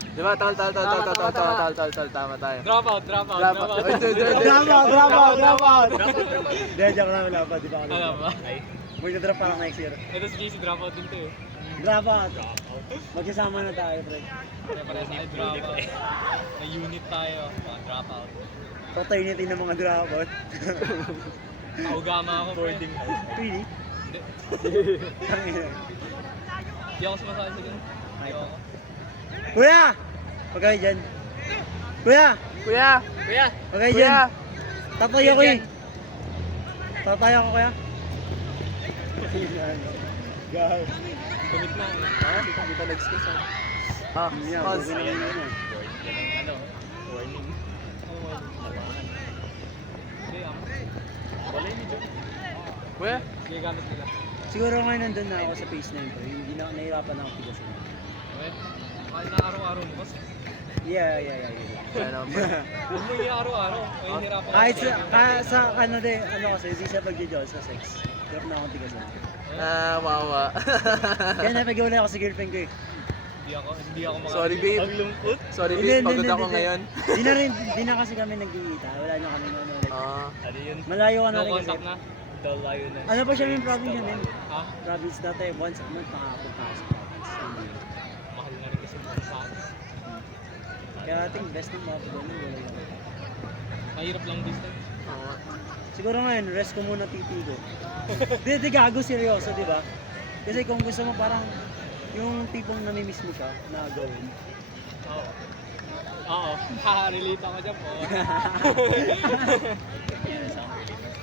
Di ba? Tama tayo. Drop out. Drop out. Hindi, joke lang, wala pa. Di ba ako Alam ba? Magdadrop pa lang next year. Ito si JC drop out din to eh. Drop out. Magsasama na tayo, pre. Pare-pares tayo drop out. May unit tayo. Mga drop out. Fraternity ng mga drop out. Kaugama ako. Boarding. Really? Hindi. Tangina. Hindi ako sumasali sa ganun. Hindi ako. Kuya! Huwag kayo dyan. Kuya! Kuya! Huwag kayo dyan. Tatayo ko eh. Tatayo ko, kuya. Gal. Commit na. Ha? Hindi ka nag-skis ha? Ah, Yeah, pause. okay na yun. Ano? Warning. Ano warning? Hindi wala yun dyan. Kuya? Sige gamit nila. Siguro ngayon nandun na ako sa phase 9 ko. Hindi na nahirapan ako tigasin. Okay? Kahit na araw-araw mo kasi. Yeah. Kaya naman. Huwag mo yung araw-araw. Ay, hirapan Kahit sa ano din, ano kasi, hindi sa pag-judge sa sex. Hirap na akong tigasin. Ah, wawa. Kaya napag-iwalay ako sa girlfriend ko eh. Hindi ako mga... Sorry babe. Ang lungkot. Sorry Hindi, babe, pagod ako hindi. ngayon. Di na kasi kami nagkikita. Wala na kami ano. Like, Ah, Ano yun? malayo ka na No rin kasi. contact na? Layo na. Ano pa siya yung province niya, men? Ha? Province dati, once a month nakapunta ako sa province. Mahal na rin kasi mga sa akin. Kaya ating best ng mga pagano, wala yun. Mahirap lang distance. oo. Siguro ngayon, rest ko muna titi ko. Di gago, seryoso, di ba? Kasi kung gusto mo parang yung tipong namimiss mo siya na gawin. Oo. Oo. Relate ako dyan po.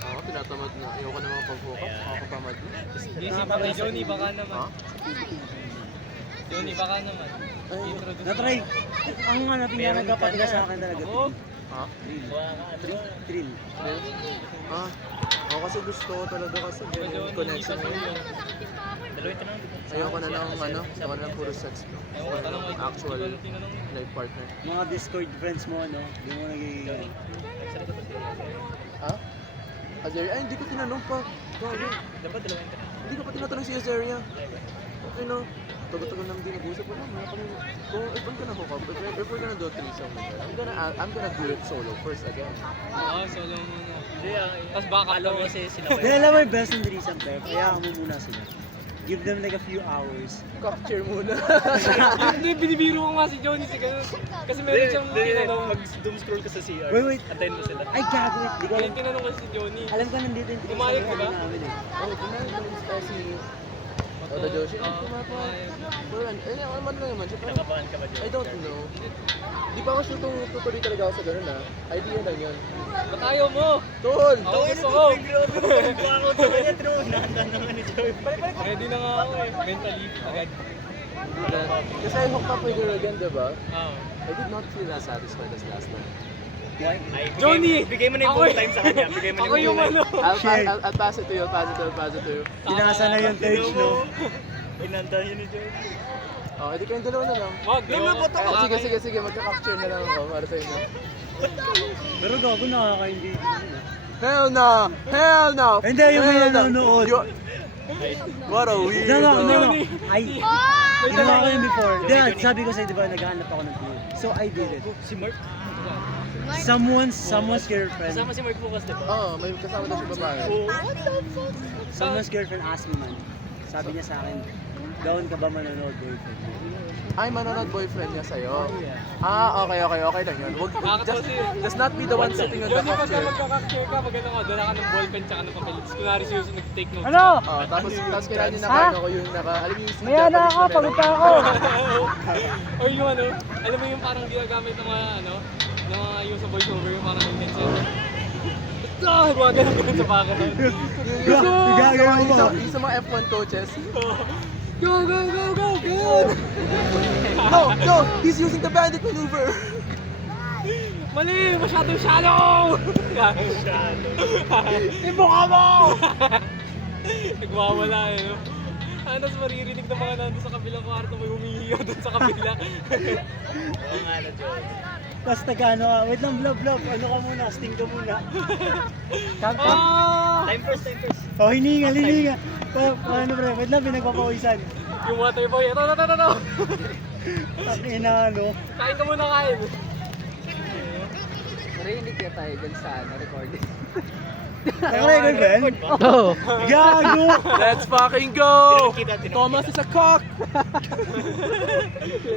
Ako, tinatamad na. Ayoko na mga pag-focus. Nakakatamad na. Easy pa kay Johnny, baka naman. Ha? Johnny, baka naman. Introduce Na-try. Ang ano, pinagkapatiga sa akin talaga. Ako? Ha? Thrill. Ah, ako kasi gusto ko talaga kasi ganyan yung connection ngayon. Ayoko na lang ano, ayoko na lang puro sex bro. Ewan ko, tanong mo. Actual Hindi ko tinanong. life partner. Mga Discord friends mo, ano? Di mo nagiging... Ha? Azaria? Ay, hindi ko tinanong pa. Gago. Dapat dalawin ka. Hindi ko pa tinatanong si Azaria. Okay no. Tagal-tagal naman din nag-usap ko lang. Kung if I'm gonna hook up, if we're gonna do a threesome with her, I'm gonna do it solo first again. Oo, solo muna. Tapos baka alam kasi sila Hindi, alam mo yung best ng threesome pair. Kaya mo muna sila. Give them like a few hours. Capture muna. Hindi, binibiro ko nga si Johnny si ganun. Kasi meron siyang tinanong. Mag-doom-scroll ka sa CR. Wait. Antayin mo sila. Ay, gago. Di ko Kaya alam. tinanong ko si Johnny. Alam ko nandito yung threesome Umayag ka ba? namin eh. Oh, kumain ko si Tata Joshi. Oo, Pumapayag. Pero ano lang naman siya. Parang, Nakabahan ka ba dyan? I don't know. Di pa ako sure kung tutuloy talaga ako sa ganun ah. Idea lang yun. Ba't ayaw mo? Tol! Ako gusto ko. Ako sa kanya, true. Nahandan naman ni Joy. Ready na nga ako eh. Mentally, agad. Kasi I hooked up with her again, diba? Oo. I did not feel as satisfied as last time. Why? Johnny! Bigay mo na yung Ako full eh. time sa kanya. Bigay mo na Ako yung ano. I'll pass it to you, pass it to you. Pinasa na yung Tej, no? Pinanda yun ni Joy. Oh, edi kayong dalawa na lang. Wag, Sige, magka-capture na lang ako para sa inyo. Pero gago, nakaka-engage yun eh. Hell no! Hell no! Hindi, yung may Hell no! nanonood. What a weirdo. No. Ay, ginawa ko yun before. Sabi ko sa'yo, di ba, naghahanap ako ng tool. So, I did it. Si Mark. Someone's girlfriend. Kasama si Mark bukas, diba? Oo, may kasama daw si babae. Someone's girlfriend asked me, man. Sabi niya sa akin, down ka ba manonood, boyfriend mo? Ay, manonood boyfriend niya sa'yo. Yeah. Ah, okay lang yun. Just not be the one sitting on the Johnny, pagka capture. magka-capture ka, maganda ka, dala ka ng ballpen tsaka ng papel. Kunwari seryoso nag-take notes. Ano? Oh, tapos kailangan niya nakaano ko yung alam niyo yung Maya na ako, pagod pa ako. Or yung ano, alam mo yung parang ginagamit ng mga ano, ng mga yung sa voiceover, yung parang intention. Huwag ganun sa baka. Gagawin mo. Yung sa mga F1 coaches. Go! No! He's using the bandit maneuver! Mali! Masyadong shallow! Ibuka mo! Nagwawala eh, no? Tapos maririnig ng mga nandun sa kabilang kwarto, may humihiyaw dun sa kabila. Oo nga na, Joy. Tapos nag-ano ka, wait lang, vlog. Ano ka muna, sting ka muna. Tap. Time first. Oh, hininga. Paano pre, wait lang, pinagpapawisan. Yung water boy, ito. Takina, no? Kain ka muna, kain. Narinig kaya tayo dyan sa recording. Nakarecord ba yan? Oo. Gago! Let's fucking go! Thomas is a cock!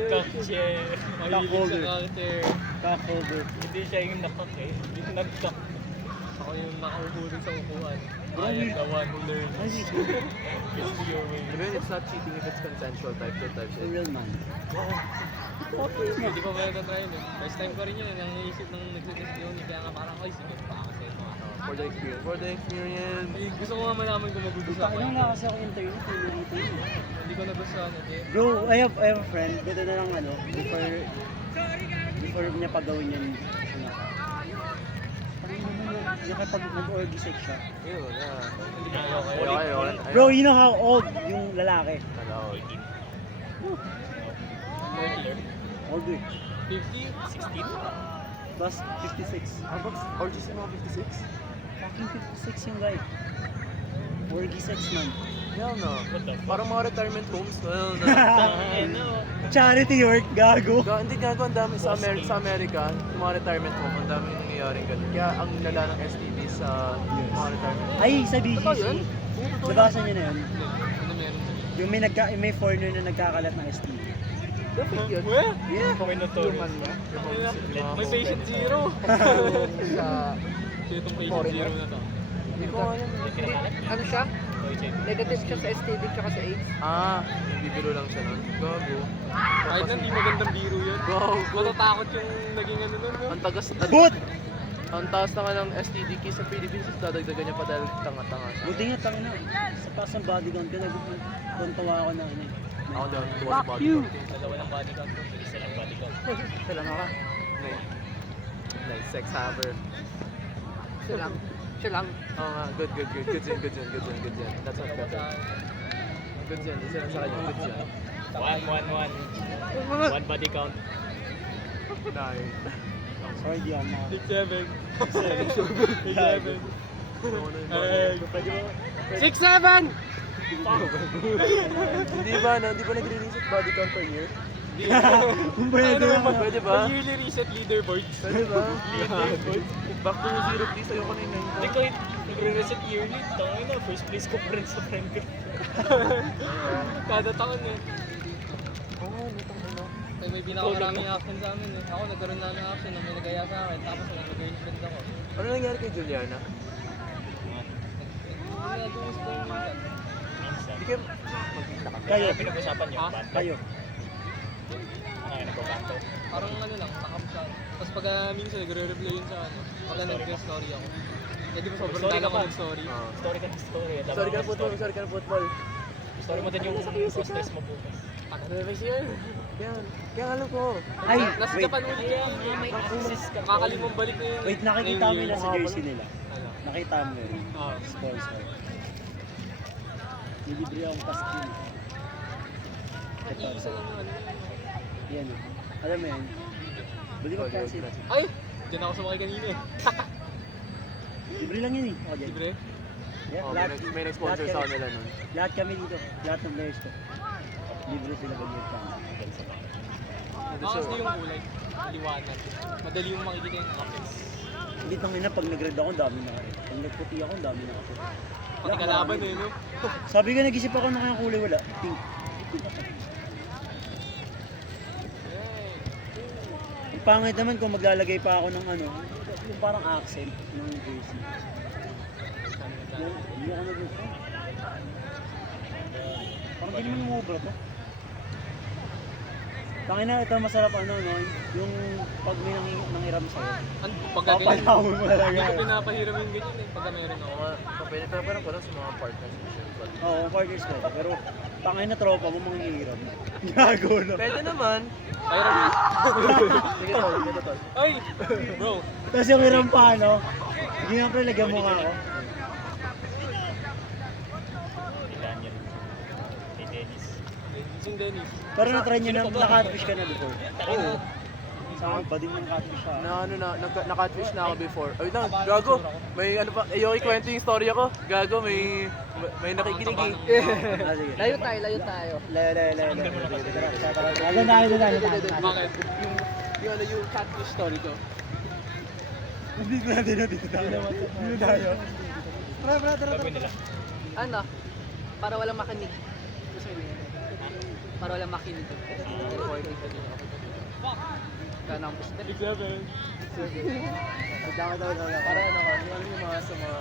Cockchair. Mahilig sa culture. Cockholder. Hindi siya yung nakak eh. Hindi nag-cock. Ako yung nakaupo dun sa upuan. Grabe. I am the one who learns. Ay, Kiss me away. I mean, it's not cheating if it's consensual type shit. real man. Hindi ko pa na-try yun eh. First time ko rin yun eh. Nang naisip nang nagsuggest yun. Kaya nga parang, ay sige, baka kasi ito nga. For the experience. For the experience. Eh, gusto ko nga malaman kung magugustuhan ko. Ano nga kasi ako internet, nakita yun. Hindi ko nagustuhan eh. Bro, I have a friend, ganda na lang ano, before niya pagawin yan, ano, parang naman yan, nakapag mag-orgy sex siya. Yun, yeah. Hindi ko okay. Okay. Bro, you know how old yung lalaki? Hello. 30. Older. 50? 16? Plus 56. Or just yung mga 56? Fucking 56 yung guy. Orgy sex man. Hell no. What the fuck? Parang mga retirement homes. Hell no. Ay, no. Charity work, gago. Hindi gago, ang dami sa Amerika, yung mga retirement home, ang dami nangyayaring ganun. Kaya ang lala ng STD sa mga retirement home. Ay, sa Totoo yun? BGC. Labasan niyo na yun. Ano meron sa Yung may foreigner na nagkakalat ng STD. Fake yun. Well, Yeah. Kung notorious. may patient zero. Sa... Itong patient zero na to. Hindi ko alam. Ano siya? Negative siya sa STD tsaka sa AIDS. Bibiro lang siya nun. Gago. Kahit na hindi magandang biro yun. Gago. Matatakot yung naging ano nun. No? Ang tagas. But! Ang taas na nga ng STD case sa Philippines, dadagdagan niya pa dahil tanga-tanga siya. Buti nga, tangin na. Sa taas ng body count ka, nagtuntawa ako na ano. Ako daw, tuwa sa body count. Dalawa ng body count ko. Isa lang body count. Siya lang ako. Nice sex haver. Siya lang. Siya lang. Oo nga, good. Good yan. That's not better. Good yan, isa lang sa kanya, good yan. 1, 1, 1. One body count. Nice. Sorry, di ako mga. 6-7. 6-7. Hey! 6-7! Hindi ba nagre-reset body count per year? Kung pwede naman. Pwede ba? Yearly reset leaderboards. Pwede ba? Back to zero please, ayoko na yung Hindi ko nagre-reset yearly. Tangin na, first place ko pa rin sa friend ko. Kada taon eh. Oo, nitong ano. Kaya may pinakamaraming action sa amin eh. Ako nagkaroon na ng action na may nagaya sa akin. Tapos nag-girlfriend ako. Ano nangyari kay Juliana? Nag-gusto ko yung minsan. Minsan. Hindi kayo... Kayo. Pinag-usapan niyo. Ha? Banda. Kayo. Ano yun, nagbabanto. Parang ano lang, takap siya. Tapos pag minsan nagre-reply yun sa ano. Pag nag-story ako. Eh di ba sobrang Story dala ka ko pa. ng story. Story ka ng story. Sorry ka na football, Story mo din yung stress mo bukas. Ano ba siya? Kaya alam ko. Ay, Nasa wait. Japan ulit yun. May access ka. Kakalimang balik na yun. Wait, nakikita mo yun sa jersey nila. Ano? Nakita mo yun. Ah. Sponsor. Nilibre akong paskin. Iisa lang yung ano. Yan o. Alam mo yan? Bali mo cancel. Ay! Diyan ako sumakay kanina eh. Libre lang yun eh. O, dyan. Libre? Yeah, Oh, lahat, may nag-sponsor lahat sa kami- kanila nun. Lahat kami dito. Lahat ng players ko. Libre sila pag cancel. Makas na yung kulay. Liwanag. Madali yung makikita yung apex. Hindi tangina pag nag-red ako, dami na kayo. Pag nagputi ako, dami na ako. Pati kalaban eh, no? Sabi ko, nag-isip ako na kayang kulay, wala. Pink. Ang pangit naman kung maglalagay pa ako ng ano, yung parang accent ng jersey. Hindi ako nag-gusto. Parang hindi naman umubra to. Tangina, ito masarap ano, no? Yung pag may nangiram sa'yo. Ano? Pagka ganyan. Papalawin mo talaga. Hindi ko pinapahiram yung ganyan eh. Pagka meron ako. Pwede pa parang ko lang sa mga partners. Oo, partners pwede. Pero tangina tropa mo mga nangiram. Gago no. Pwede naman. Pahiram na. Sige tol, sige tol. Ay! Bro! Tapos yung hiram pa, no? Sige nga pre, lagyan mo nga ako. Ni Daniel. Ni Dennis. Yung Dennis. Pero na-try nyo na, naka-fish ka na before. Oo. Saka bading ng catfish siya. Na-catfish na ako before. Ay na, gago. May ano pa, ayaw ikwento yung story ako. Gago, may nakikinig eh. Ah, sige. Layo tayo. Layo. Ano na. Bakit? Yung catfish story ko. Hindi ko natin dito tayo. Gagawin nila. Ano? Para walang makinig. Para walang makinig. Recording. Gana ang puste. Big level. Para ano ko, yung mga sa mga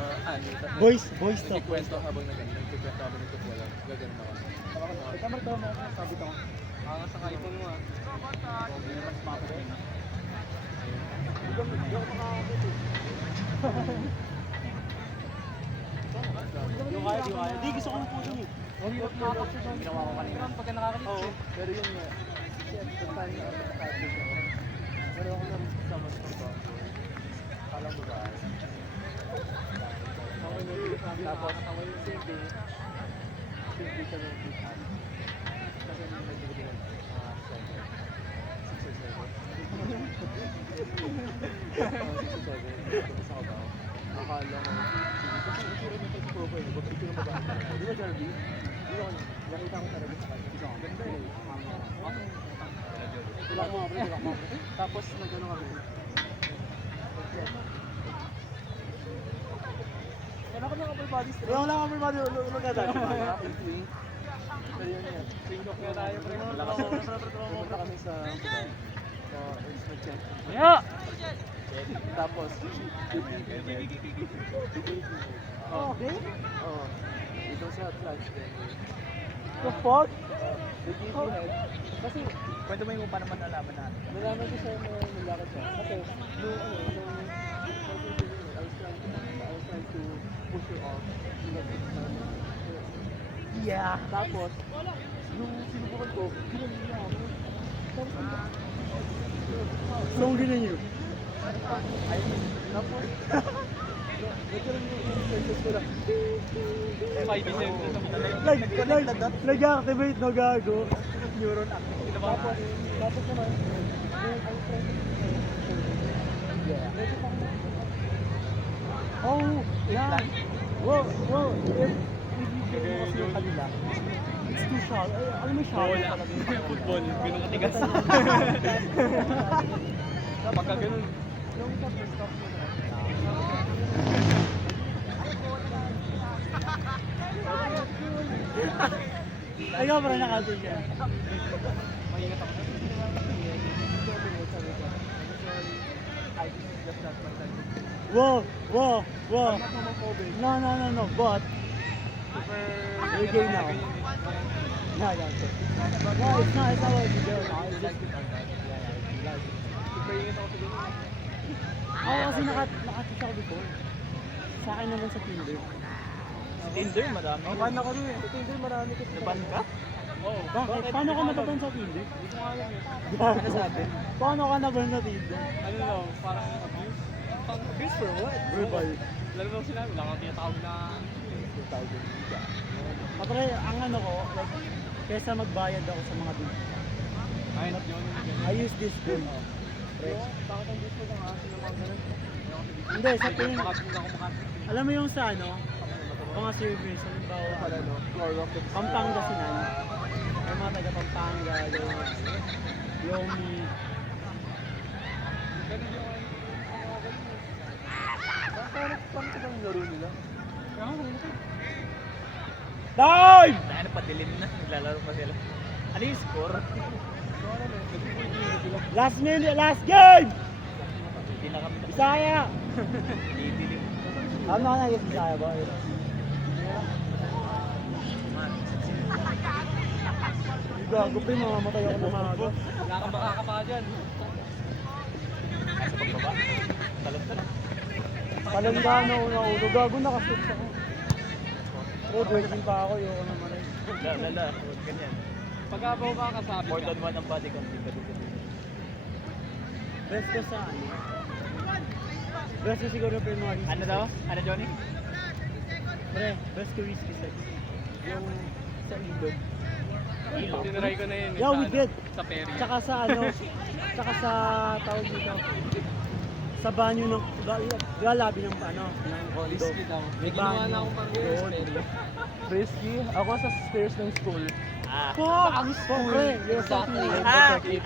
Boys to. nagkikwento habang nagkikwento habang nagkukwala. Gaganon ako. Kamar to mo, sabi ko. Makakasakay po mo ah. Hindi naman sumapit na. Yung kaya. Hindi, gusto ko ng puso niyo. Ginawa ko kanina. Pagka nakakalips Oo, pero yun nga. Puntahan niya ako sa catfish ako. Pero ako naman kasama sa pagbago. Alam mo ba? Okay na yun. Tapos, ako yung same day kami ng fish hunt. Kasi nag-ibig ng 6 or 7. Tapos ako ba? Akala ko, kasi itsura niya sa profile, itsura ba ba? Di ba Jarvie? Di ba nakita ko talaga sa kanya. Ganda eh. Wala ko mga tapos nag-ano kami. Wala ko ng upper body strength. Wala ko upper body, maganda. Pero yun yan. Swing off nga tayo pre. Pumunta kami sa nag-check. Yeah! Tapos, Okay. Oo. Dito sa flash din. The fuck? Kasi, Kwento mo yung paano man nalaman natin. nalaman ko sa mga nilakad siya. Kasi, nung I was trying to push her off. Yeah. Tapos, nung sinubukan ko, ginawa niya ako. So, ganun yun. Tapos, nagkaroon yung senses ko lang. 5 seconds na Nag-activate na gago. Neuron activate. Tapos naman, nung I was trying to medyo pang Oh, yeah. Whoa. If you kasi yung kanila, it's too shallow. Alam mo shallow Bola. talaga yung Football. Ganun katigas. Pagka ganun. nung stop mo na. Ikaw pa rin nakatig ka. Maingat ako. Whoa. No. But, you're gay now. Yeah. No, it's not what you do. No, it's just... Ako kasi nakatis ako before. Sa akin naman sa Tinder. Sa Tinder, madami. Naban ako rin. Sa Tinder marami kasi. Naban ka? Oo. Bakit? Paano ka naban sa Tinder? Ano sabi? Paano ka naban sa Tinder? Ano lang, parang abuse. Abuse for what? Verbal. Lalo lang sila, wala kang tinatawag na Kapre, ang ano ko, like, kesa magbayad ako sa mga bill. Ay, yun. I use this phone. Bakit ang gusto ng aso ng mga ganun? Hindi, sa tingin. Makapin ako makapin. Alam mo yung sa ano, mga service, halimbawa, Pala no? Gorok. Pampangasinan. Yung mga taga Pampanga, Yomi. Paano kitang laro nila? Time! Ano pa, dilim na. Naglalaro pa sila. Ano yung score? Last minute, last game! Hindi na kami Bisaya! dilim. Ano na yung Bisaya ba? Gago pa yung mamamatay ako ng maaga. Wala kang makakapa dyan. Sa pagbaba. Talon-talon. Palandano ako na ulo. Gago nakaslit ako. Pero drinking pa ako, yoko naman eh. Lala. Huwag ganyan. Pag-abaw ka kasabi More ka. than one ang body count. Best ko sa ano? Best ko siguro pa yung mga risky Ano daw? sex. Ano, Johnny? Pre, best ko risky sex. Yung sa ilog. Tinry ko na yun. Yeah, we did. Sa Perry. Tsaka sa ano, tsaka sa tawag dito. Sa banyo ng galabi ng ano, ng condo. Risky daw. May May ginawa banyo. na akong parang Yun. Perry. Risky. Ako sa stairs ng school. Pre, you're Exactly. something.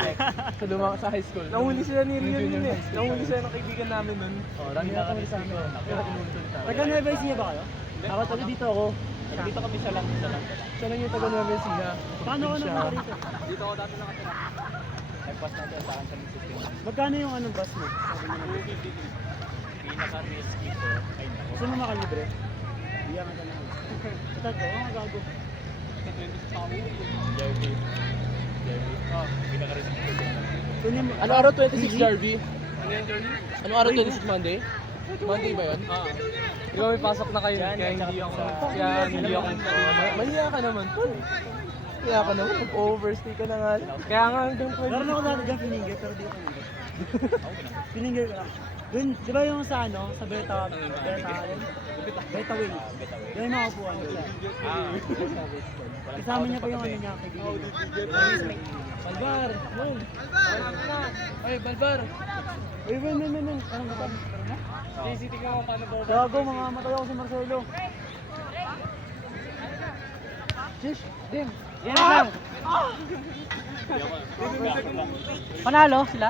Sa high school. Nahuli sila ni Rian Junior yun eh. high school. Nahuli sila ng kaibigan namin nun. Rami na kami sa amin. Pero inultol tayo. Taga Nueva Ecija ba kayo? Ako taga dito ako. Dito kami sa lang. Siya lang yung taga Nueva Ecija. Paano ka naman rito? Dito ako dati nakatira. Nagpas natin sa akin sa Mississippi. Magkano yung anong bus mo? Sabi niyo na. Pinaka-risky po. Ay, naku. Gusto mo makalibre? Iyan ka na. Ito ko, gago. Jervy. Pinaka-risky po. Kunin mo. Ano araw 26 Jarvie? Ano yan, Johnny? Ano araw 26 Monday? Monday ba yun? Di ba may pasok na kayo? Yan, Kaya at hindi saka ako. sa- Kaya hindi ako. Mahiya ka naman. Mahiya ka naman. Mag-overstay ka na nga. Kaya nga hanggang Meron ako dati dyan fininger, pero di ako fininger. Fininger ka lang. Dun, di ba yung sa ano, sa Beta Way? Yan yung mga upuan ko. Kasama niya pa yung ano niya, kaibigan. Balbar! Yun! Ay, Balbar! Uy, men. Anong ka ba? Easy, tingnan mo paano ba? Gago, mga matay ako si Marcelo. Jish! Dim! Yan na! Panalo sila?